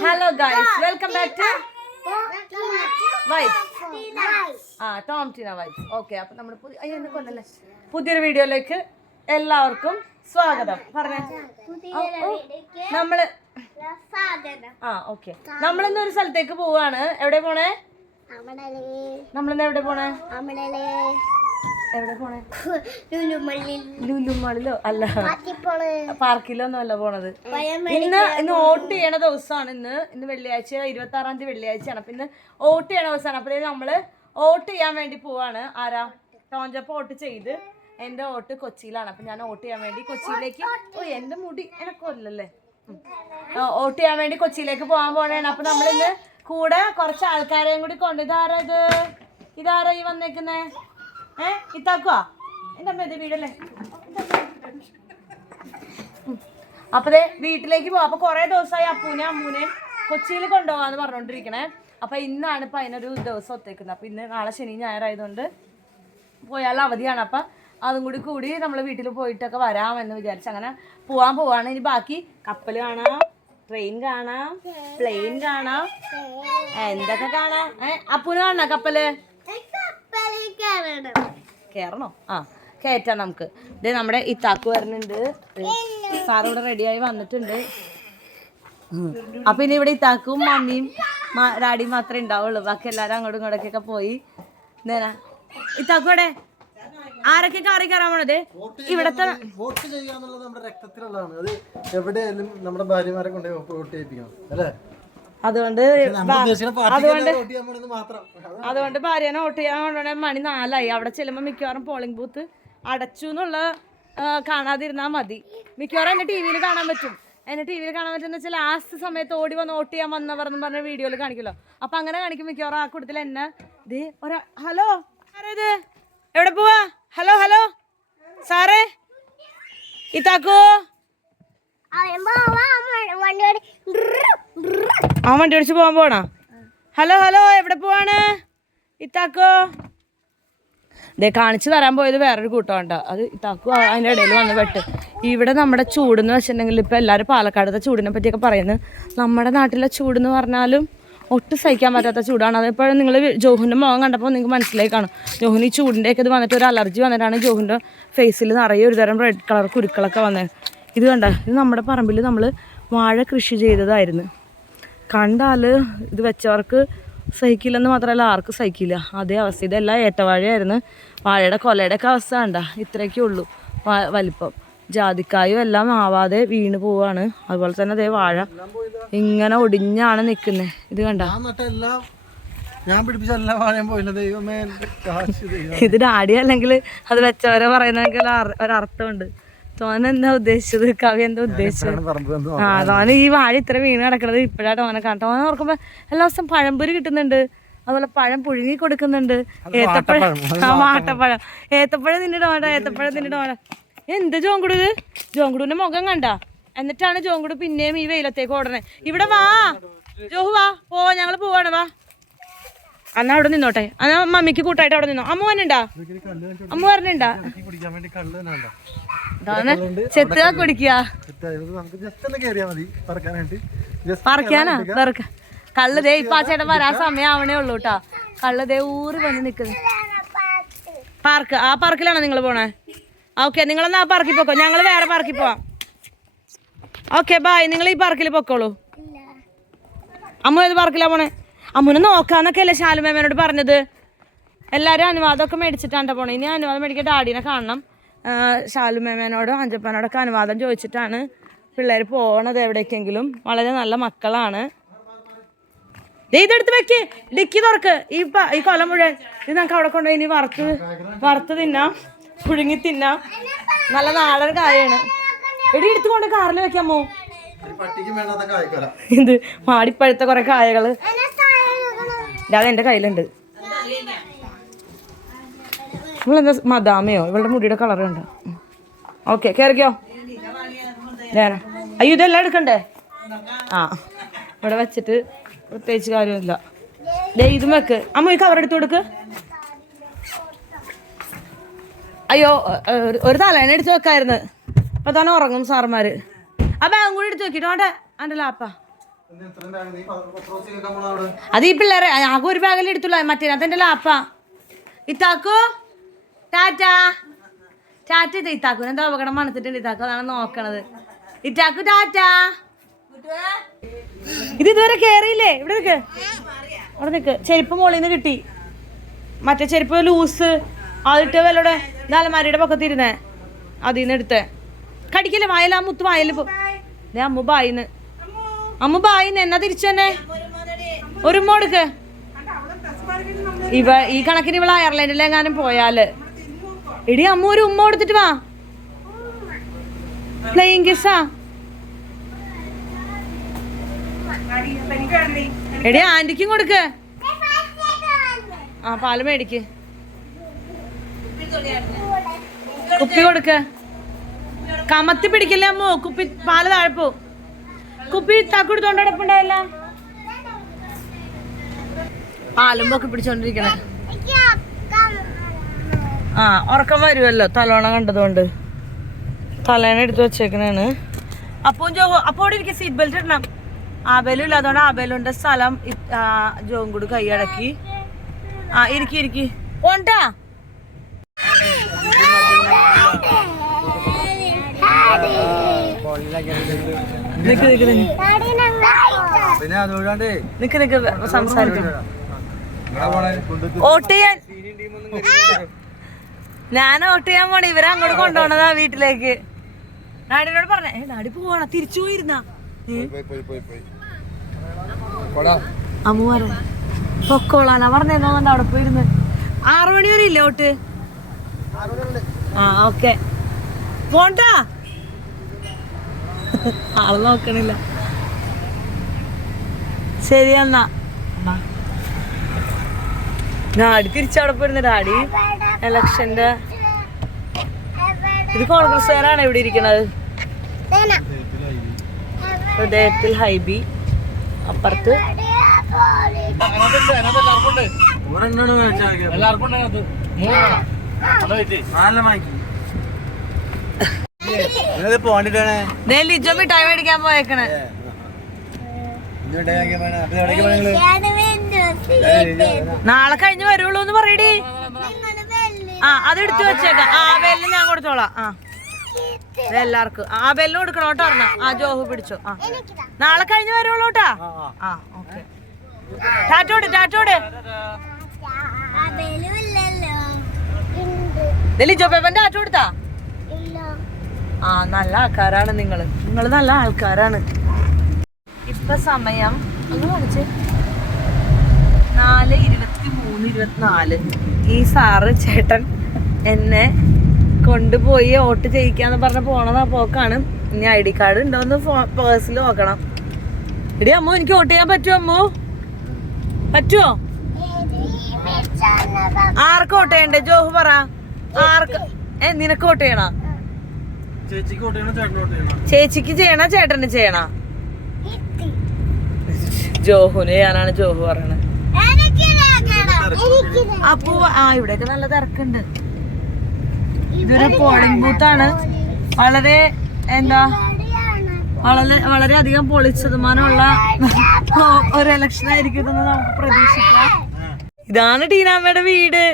Hello guys welcome back to vibes ആ Tom Tina vibes okay അപ്പൊ നമ്മൾ പുതിയ അയ്യോ എന്നെ പുതിയൊരു വീഡിയോയിലേക്ക് എല്ലാവർക്കും സ്വാഗതം. പറഞ്ഞേ. നമ്മൾ ആ ഓക്കെ നമ്മളിന്ന് ഒരു സ്ഥലത്തേക്ക് പോവാണ്. എവിടെ പോണേ? നമ്മളിന്ന് എവിടെ പോണേ? എവിടെ പോണേ? ലുലു മാളിലോ അല്ല. അല്ല പോണത്. ഇന്ന് ഇന്ന് വോട്ട് ചെയ്യണ ദിവസമാണ് ഇന്ന് ഇന്ന് വെള്ളിയാഴ്ച ഇരുപത്തി ആറാം തീയതി വെള്ളിയാഴ്ചയാണ്. അപ്പൊ ഇന്ന് വോട്ട് ചെയ്യണ ദിവസമാണ് അപ്പൊ നമ്മൾ വോട്ട് ചെയ്യാൻ വേണ്ടി പോവാണ്. ആരാ? ടോഞ്ചപ്പ വോട്ട് ചെയ്ത് എന്റെ വോട്ട് കൊച്ചിയിലാണ്. അപ്പൊ ഞാൻ വോട്ട് ചെയ്യാൻ വേണ്ടി കൊച്ചിയിലേക്ക് ഓ എന്റെ മുടി എനക്കൊല്ലല്ലേ വോട്ട് ചെയ്യാൻ വേണ്ടി കൊച്ചിയിലേക്ക് പോകാൻ പോണേണ്. അപ്പൊ നമ്മളിന്ന് കൂടെ കുറച്ച് ആൾക്കാരെയും കൂടി കൊണ്ട്. ഇതാരത് ഇത്? ഇതാരാ ഈ വന്നേക്കുന്നേ? ഏ ഇത്താക്കുവാ എന്റെ അമ്മ ഇത് വീടല്ലേ? അപ്പൊ ദേ വീട്ടിലേക്ക് പോവാം അപ്പൊ കൊറേ ദിവസമായി അപ്പൂനെ അമ്മൂനെ കൊച്ചിയിൽ കൊണ്ടുപോകാന്ന് പറഞ്ഞോണ്ടിരിക്കണേ. അപ്പൊ ഇന്നാണ് ഇപ്പൊ അതിനൊരു ദിവസം ഒത്തേക്കുന്നത്. അപ്പൊ ഇന്ന് നാളെ ശനി ഞായറായതുകൊണ്ട് പോയാൽ അവധിയാണ്. അപ്പൊ അതും കൂടി കൂടി നമ്മൾ വീട്ടിൽ പോയിട്ടൊക്കെ വരാമെന്ന് വിചാരിച്ചു അങ്ങനെ പോവാൻ പോവാണ്. ഇനി ബാക്കി കപ്പൽ കാണാം ട്രെയിൻ കാണാം പ്ലെയിൻ കാണാം. എന്തൊക്കെ കാണാം? ഏഹ് അപ്പൂന് കാണാം കപ്പൽ? കേറണോ? ആ കയറ്റാം നമുക്ക്. ഇത് നമ്മുടെ ഇത്താക്ക് വരുന്നുണ്ട്. സാറിവിടെ ഇവിടെ റെഡിയായി വന്നിട്ടുണ്ട്. അപ്പൊ ഇനി ഇവിടെ ഇത്താക്കും മമ്മിയും ഡാഡിയും മാത്രമേ ഉണ്ടാവുള്ളൂ. ബാക്കി എല്ലാരും അങ്ങോട്ടും ഇങ്ങോട്ടൊക്കെ പോയി. നേരാ ഇത്താക്കും അവിടെ ആരൊക്കെ കാറി കയറാൻ പോണത്? ഇവിടത്തെ വോട്ട് ചെയ്യാന്നുള്ളത് നമ്മുടെ രക്തത്തിലുള്ളതാണ്. അത് എവിടെയായാലും നമ്മുടെ ഭാര്യമാരെ കൊണ്ടുപോയി വോട്ട് ചെയ്യിപ്പിക്കണം. അല്ലേ? അതുകൊണ്ട് അതുകൊണ്ട് അതുകൊണ്ട് ഭാര്യനെ വോട്ട് ചെയ്യാൻ കൊണ്ടുപോണ മണി നാലായി. അവിടെ ചെല്ലുമ്പോൾ മിക്കവാറും പോളിംഗ് ബൂത്ത് അടച്ചു എന്നുള്ള കാണാതിരുന്നാൽ മതി. മിക്കവാറും എന്നെ ടി വിയിൽ കാണാൻ പറ്റും. എന്നെ ടി വിയിൽ കാണാൻ പറ്റുന്ന വെച്ചാൽ ലാസ്റ്റ് സമയത്ത് ഓടി വന്ന് വോട്ട് ചെയ്യാൻ വന്നവർ എന്ന് പറഞ്ഞ വീഡിയോയിൽ കാണിക്കുമല്ലോ. അപ്പം അങ്ങനെ കാണിക്കും മിക്കവാറും ആ കൂട്ടത്തിൽ എന്നെ. ദേ ഒരാ ഹലോ? ആരേത് എവിടെ പോവാ? Hello hello? സാറേ? ഇത്താക്കോ? ആ വണ്ടി ഓടിച്ച് പോകാൻ പോണോ ഹലോ ഹലോ എവിടെ പോവാണ്? ഇത്താക്കോ? ദേ കാണിച്ചു തരാൻ പോയത് വേറൊരു കൂട്ടമുണ്ട്. അത് ഇത്താക്കു അതിന്റെ ഇടയിൽ വന്ന് പെട്ട്. ഇവിടെ നമ്മുടെ ചൂടെന്ന് വെച്ചിട്ടുണ്ടെങ്കിൽ ഇപ്പം എല്ലാവരും പാലക്കാടത്തെ ചൂടിനെ പറ്റിയൊക്കെ പറയുന്നത് നമ്മുടെ നാട്ടിലെ ചൂടെന്ന് പറഞ്ഞാലും ഒട്ടും സഹിക്കാൻ പറ്റാത്ത ചൂടാണ്. അതിപ്പോഴും നിങ്ങൾ ജോഹുന്റെ മുഖം കണ്ടപ്പോൾ നിങ്ങൾക്ക് മനസ്സിലായി കാണും. ജോഹുന് ഈ ചൂടിന്റെയൊക്കെ ഇത് വന്നിട്ട് ഒരു അലർജി വന്നിട്ടാണ് ജോഹുന്റെ ഫേസിൽ നിറയെ ഒരു തരം റെഡ് കളർ കുരുക്കളൊക്കെ വന്നത് ഇത് കണ്ട ഇത് നമ്മുടെ പറമ്പിൽ നമ്മൾ വാഴ കൃഷി ചെയ്തതായിരുന്നു. കണ്ടാൽ ഇത് വെച്ചവർക്ക് സഹിക്കില്ലെന്ന് മാത്രമല്ല ആർക്കും സഹിക്കില്ല. അതേ അവസ്ഥ. ഇതെല്ലാം ഏറ്റവാഴയായിരുന്നു. വാഴയുടെ കൊലയുടെ ഒക്കെ അവസ്ഥ കണ്ട. ഇത്രയൊക്കെ ഉള്ളൂ. വലിപ്പം. ജാതിക്കായും എല്ലാം ആവാതെ വീണ് പോവാണ്. അതുപോലെ തന്നെ അതേ വാഴ ഇങ്ങനെ ഒടിഞ്ഞാണ് നിൽക്കുന്നത് ഇത് കണ്ട? ഞാൻ പിടിപ്പിച്ച എല്ലാ വാഴയും പോയില്ല. ദൈവമേ ഇത് ഡാഡി അല്ലെങ്കിൽ അത് വെച്ചവരെ പറയുന്നതൊക്കെ ഒരർത്ഥമുണ്ട്. തോന എന്താ ഉദ്ദേശിച്ചത്? കവി എന്താ ഉദ്ദേശിച്ചത്? ആ തോന ഈ വാഴ ഇത്ര വീണ് കിടക്കണത് ഇപ്പോഴാണ് തോന കാണാം തോന ഓർക്കുമ്പോ എല്ലാ ദിവസം പഴംപൊരി കിട്ടുന്നുണ്ട്. അതുപോലെ പഴം പുഴുങ്ങി കൊടുക്കുന്നുണ്ട്. ഏത്തപ്പഴം. ആ വാട്ടപ്പഴം. ഏത്തപ്പഴം തിന്നിട്ട് വേണ്ട ഏത്തപ്പഴം തിന്നിട്ട് വേണ്ട എന്ത് ജോങ്കുടു ജോങ്കുടുവിന്റെ മുഖം കണ്ട? എന്നിട്ടാണ് ജോങ്കുടു പിന്നെയും ഈ വെയിലത്തേക്ക് ഓടണേ. ഇവിടെ വാ. ജോഹു വാ. പോ ഞങ്ങൾ പോവാണ് വാ. എന്നാ അവിടെ നിന്നോട്ടെ. അന്നാ മമ്മിക്ക് കൂട്ടായിട്ട് അവിടെ നിന്നോ. അമ്മ വരണ്ടാ അമ്മ വരണ്ടാ ചെത്തുക കുടിക്കുക. പറിക്കാനാ? വെറുക്ക കള്ള് ദേ ഇപ്പൊ ആ ചേട്ടൻ വരാൻ സമയം ആവണേ ഉള്ളൂ കേട്ടാ കള്ള് ദേ ഊറി വന്ന് നിക്കുന്നു. പാർക്ക്. ആ പാർക്കിലാണോ നിങ്ങൾ പോണേ? ഓക്കെ നിങ്ങളൊന്ന് ആ പാർക്കിൽ പോക്കോ? ഞങ്ങൾ വേറെ പാർക്കിൽ പോവാം. ഓക്കെ ബായ് നിങ്ങൾ ഈ പാർക്കിൽ പൊക്കോളൂ. അമ്മ ഏത് പാർക്കിലാ പോണേ? അമ്മുനെ നോക്കാന്നൊക്കെ അല്ലേ ശാലുമേമനോട് പറഞ്ഞത്? എല്ലാവരും അനുവാദമൊക്കെ മേടിച്ചിട്ടാണ് പോണേ. ഇനി അനുവാദം മേടിക്കാൻ ഡാഡീനെ കാണണം. ശാലുമേമനോടും അഞ്ചപ്പനോടൊക്കെ അനുവാദം ചോദിച്ചിട്ടാണ് പിള്ളേർ പോണത് എവിടേക്കെങ്കിലും. വളരെ നല്ല മക്കളാണ്. ഇതെടുത്ത് വെക്ക്. ഡിക്കി തുറക്ക്. ഈ ഈ കൊല മുഴുവൻ. ഇത് നമുക്ക് അവിടെ കൊണ്ടുപോയി ഇനി വറുത്ത് വറുത്ത് തിന്നാം. പുഴുങ്ങി തിന്നാം. നല്ല നാടൻ കായാണ്. എടി എടുത്ത് കൊണ്ട് കാറിൽ വെക്കാമോ ഇത് മാടിപ്പഴുത്ത കുറെ കായകൾ. ഇതാ എന്റെ കയ്യിലുണ്ട്. ഇവളെന്താ മദാമയോ? ഇവളുടെ മുടിയുടെ കളർ ഉണ്ട് ഓക്കെ കയറിക്കോ ഞാനാ അയ്യോ ഇതെല്ലാം എടുക്കണ്ടേ? ആ ഇവിടെ വെച്ചിട്ട് പ്രത്യേകിച്ച് കാര്യമില്ല. ഇതും വെക്ക്. അമ്മ ഈ കവർ എടുത്ത് കൊടുക്ക്. അയ്യോ ഒരു- തലേനെ എടുത്ത് വെക്കായിരുന്നു. അപ്പൊ തന്നെ ഉറങ്ങും സാറുമാര് ആ ബാഗും കൂടി എടുത്ത് വെക്കിട്ടോ വേണ്ട ലാപ്പാ അത് ഈ പിള്ളേരെ ആകെ ഒരു ബാഗല്ലേ എടുത്തുള്ളൂ മറ്റേ അതെന്റെ ലാപ്പ ഇത്താക്കോ? ടാറ്റാ? ടാറ്റ ഇത് ഇത്താക്കു. എന്താ അപകടം മണത്തിട്ടുണ്ട് ഇത്താക്കു? അതാണ് നോക്കണത്. ഇറ്റാക്കു ടാറ്റാ? ഇത് ഇതുവരെ കേറിയില്ലേ? ഇവിടെ നിക്ക്. അവിടെ നിക്ക്. ചെരുപ്പ് മോളിൽ നിന്ന് കിട്ടി. മറ്റേ ചെരുപ്പ് ലൂസ്. അതിട്ട് വല്ലോടെ നാലമാരിയുടെ പക്കത്തിരുന്നേ. അതിൽ നിന്ന് എടുത്തേ. കടിക്കില്ല? വായല മുത്ത് വായൽ പോ അമ്മു ബായിന്ന് അമ്മു ബായിന്ന് എന്നാ തിരിച്ചു തന്നെ ഒരു മോടുക്ക് ഇവ ഈ കണക്കിന് ഇവൾ അയർലൻഡിലെങ്ങാനും പോയാൽ. ഇടി അമ്മ ഒരു ഉമ്മ കൊടുത്തിട്ട് വാ. പ്ലേയിങ് കിസ്സാ എടി ആന്റിക്കും കൊടുക്ക്. ആ പാൽ മേടിക്ക്. കുപ്പി കൊടുക്ക്. കമത്തി പിടിക്കില്ലേ അമ്മോ? കുപ്പി പാൽ താഴ്പ്പോ കുപ്പി തക്കെടുത്തോണ്ട് തൊണ്ടടപ്പുണ്ടായില്ല? ആ പൊക്കെ പിടിച്ചോണ്ടിരിക്കണേ. ആ ഉറക്കം വരുമല്ലോ തലോണ കണ്ടതുകൊണ്ട്. തലേണ എടുത്ത് വെച്ചേക്കണാണ്. അപ്പോൾ ജോ അപ്പോൾ ഇരിക്കും സീറ്റ് ബെൽറ്റ് ഇടണം. ആബേലും ഇല്ലാത്തതുകൊണ്ട് ആബേലുണ്ട് സ്ഥലം ജോവും കൂടി കൈയടക്കി ആ ഇരിക്കി ഇരിക്കി. പോണ്ടാ നിക്ക് നിക്ക് നിക്ക് പിന്നെ അതുകൊണ്ടാണ്ടേ നിക്ക് നിക്ക് സംസാരിക്കും വോട്ട് ചെയ്യാൻ ഞാൻ വോട്ട് ചെയ്യാൻ പോണ. ഇവരെ അങ്ങോട്ട് കൊണ്ടുപോണതാ വീട്ടിലേക്ക്. നാടിനോട് പറഞ്ഞേ നാടി പോവാണ തിരിച്ചു പോയിരുന്ന? അമ്മൂറ പൊക്കോളാനാ പറഞ്ഞേന്നോ അവിടെ പോയിരുന്ന്? ആറു മണി വരെ ഇല്ലേ ഓട്ട് ആ ഓക്കെ. പോണ്ടാ? ആൾ നോക്കണില്ല. ശരി എന്നാ. ഡാഡി തിരിച്ചവിടെ പോയിരുന്ന ഡാഡി. എലക്ഷന്റെ. ഇത് കോൺഗ്രസ്സുകാരാണ് ഇവിടെ ഇരിക്കണത്. ഹൃദയത്തിൽ ഹൈബി അപ്പുറത്ത്. എല്ലാവർക്കും ലിജോ മിഠായി മേടിക്കാൻ പോയേക്കണേ നാളെ കഴിഞ്ഞ് വരുള്ളൂന്ന് പറയടി ആ അത് എടുത്തു വെച്ചേക്കാം ആ ബെല്ലിന് ഞാൻ കൊടുത്തോളാം ആ എല്ലാവർക്കും ആ ബെല്ലും കൊടുക്കണം കേട്ടോ പറഞ്ഞ ആ ജോഹു പിടിച്ചോ ആ നാളെ കഴിഞ്ഞ് വരുള്ളൂ കേട്ടാ ആ ഓക്കെ ടാറ്റോട് ടാറ്റോട് ലിജോ പേപ്പൻ ടാറ്റോ കൊടുത്താ ആ നല്ല ആൾക്കാരാണ് നിങ്ങൾ നിങ്ങൾ നല്ല ആൾക്കാരാണ്. ഇപ്പൊ സമയം ഒന്ന് കാണിച്ചേ? നാല് ഇരുപത്തി മൂന്ന് ഇരുപത്തിനാല്. ഈ സാറ് ചേട്ടൻ എന്നെ കൊണ്ടുപോയി വോട്ട് ചെയ്യിക്കാന്ന് പറഞ്ഞ പോണതാ പോക്കാണ്. ഇനി ഐ ഡി കാർഡ് ഉണ്ടോന്ന് പേഴ്സിൽ നോക്കണം. എടി അമ്മോ എനിക്ക് വോട്ട് ചെയ്യാൻ പറ്റുമോ അമ്മോ? പറ്റുമോ ആർക്ക് വോട്ട് ചെയ്യണ്ടേ? ജോഹു പറ. ആർക്ക്? ഏ നിനക്ക് വോട്ട് ചെയ്യണോ? ചേച്ചിക്ക് ചെയ്യണം ചേട്ടന് ചെയ്യണം? ജോഹുന് ചെയ്യാനാണ് ജോഹു പറയണത്. അപ്പൊ ആ ഇവിടെയൊക്കെ നല്ല തിരക്കുണ്ട്. ഇതൊരു പോളിംഗ് ബൂത്താണ് വളരെ എന്താ വളരെ വളരെയധികം പോളി ശതമാനമുള്ള ഒരു ഇലക്ഷൻ ആയിരിക്കും നമുക്ക് പ്രതീക്ഷിക്കാം. ഇതാണ് ടീനാമ്മയുടെ വീട്.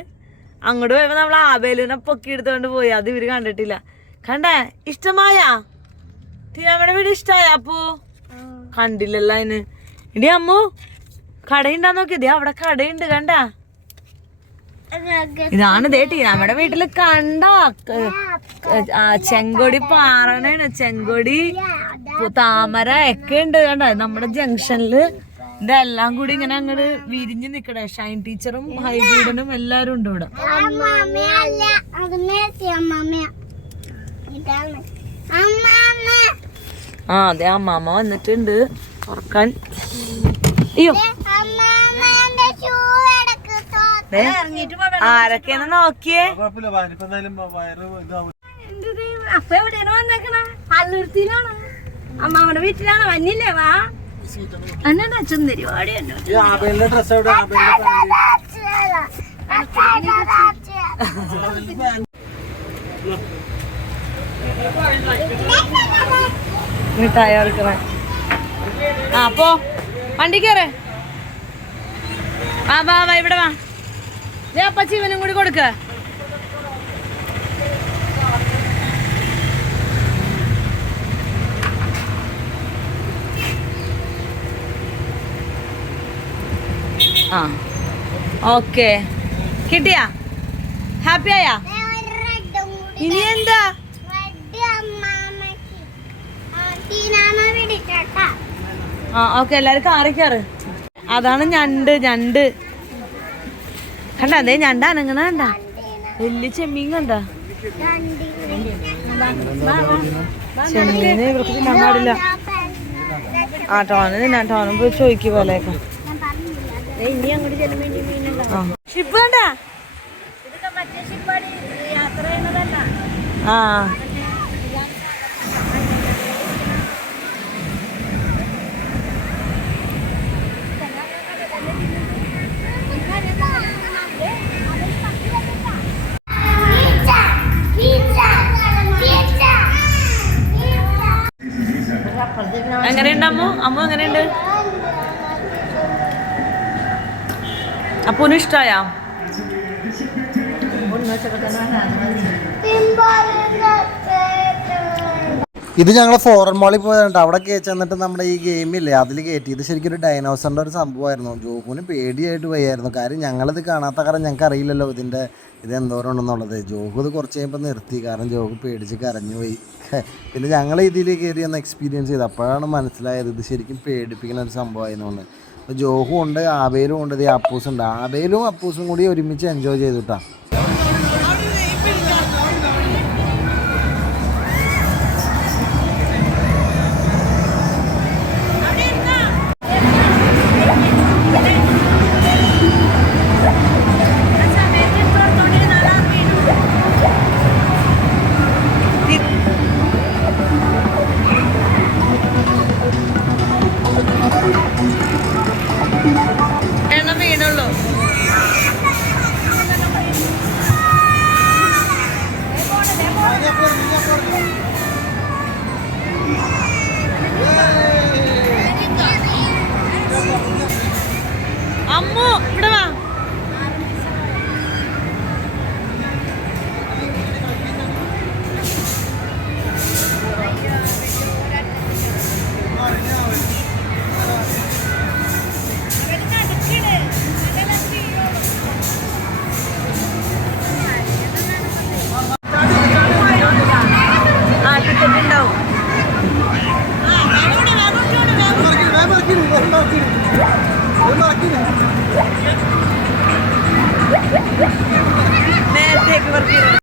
അങ്ങോട്ട് പോയപ്പോ നമ്മൾ ആബേലിനെ പൊക്കി എടുത്തോണ്ട് പോയി. അത് ഇവർ കണ്ടിട്ടില്ല. കണ്ടേ? ഇഷ്ടമായ? ടീനാമ്മയുടെ വീട് ഇഷ്ടമായ അപ്പു? കണ്ടില്ലല്ലോ അതിന് ഇടി അമ്മു കടയുണ്ടാ നോക്കിയത് അവിടെ കടയുണ്ട് കണ്ട? ഇതാണ് ദേ ടീനാമ്മയുടെ വീട്ടിൽ കണ്ട? ചെങ്കൊടി പാറണേണ് ചെങ്കൊടി താമര ഒക്കെ ഉണ്ട് കണ്ട? നമ്മുടെ ജംഗ്ഷനിൽ. ഇതെല്ലാം കൂടി ഇങ്ങനെ അങ്ങോട്ട് വിരിഞ്ഞു നിക്കണേ. ഷൈൻ ടീച്ചറും ഹൈബ്രീഡനും എല്ലാരും ഉണ്ട് ഇവിടെ അമ്മമ്മയല്ല അത് മേസി അമ്മമ്മ ഇതാണ് അമ്മമ്മ ആ അതെ അമ്മാമ്മ വന്നിട്ടുണ്ട്. തുറക്കാൻ അയ്യോ. ആരൊക്കെയാണ് നോക്കിയേ. അപ്പൊ എവിടെയാണ് വന്നേക്കണ? പള്ളുരുത്തിയിലാണ്. അമ്മാമ്മയുടെ വീട്ടിലാണ്. വന്നില്ലേ വാ. ഡ്രസ് മിഠായി കൊടുക്കണേ ആ പോ. വണ്ടി കയറേ ആ വാ വാ ഇവിടെ വാ. ദേ അപ്പച്ചി ഇവനും കൂടി കൊടുക്ക. ആ ഓക്കെ. കിട്ടിയാ? ഹാപ്പിയായാ ഇനി എന്താ? ആ ഓക്കെ എല്ലാരും കാറിക്കാറ് അതാണ് ഞണ്ട് ഞണ്ട്. കണ്ട അതേ ഞണ്ട അനങ്ങണ കണ്ട? വലിയ ചെമ്മീൻ കണ്ട? ചെമ്മീന് ഇവർക്ക് തിന്നാൻ പാടില്ല. ആ ടോന് തിന്നാൻ ടോനും പോയി ചോദിക്കും പോലെയൊക്കെ. ഷിപ്പ് കണ്ട? ആ. എങ്ങനെയുണ്ട് അമ്മു? അമ്മു എങ്ങനെയുണ്ട്? അപ്പൂന് ഇഷ്ടായാ? ഇത് ഞങ്ങൾ ഫോറൻ മോളിൽ പോയതുണ്ട് അവിടെ ചെന്നിട്ട് നമ്മുടെ ഈ ഗെയിമില്ലേ അതിൽ കയറ്റി ഇത് ശരിക്കും ഒരു ഡൈനോസറിന്റെ ഒരു സംഭവമായിരുന്നു. ജോഹുവിന് പേടിയായിട്ട് വയ്യായിരുന്നു. കാര്യം ഞങ്ങളിത് കാണാത്ത കാരണം ഞങ്ങൾക്ക് അറിയില്ലല്ലോ ഇതിന്റെ ഇത് എന്തോരം ഉണ്ടെന്നുള്ളത് ജോഹു ഇത് കുറച്ച് കഴിയുമ്പോൾ നിർത്തി. കാരണം ജോഹു പേടിച്ച് കരഞ്ഞു പോയി. പിന്നെ ഞങ്ങൾ ഇതിൽ കയറി ഒന്ന് എക്സ്പീരിയൻസ് ചെയ്ത്. അപ്പോഴാണ് മനസ്സിലായത് ഇത് ശരിക്കും പേടിപ്പിക്കുന്ന ഒരു സംഭവമായിരുന്നു അപ്പോൾ ജോഹു ഉണ്ട് ആബേലും ഉണ്ട് ഇത് അപ്പൂസും ഉണ്ട് ആബേലും അപ്പൂസും കൂടി ഒരുമിച്ച് എൻജോയ് ചെയ്തിട്ടാ എണ്ണം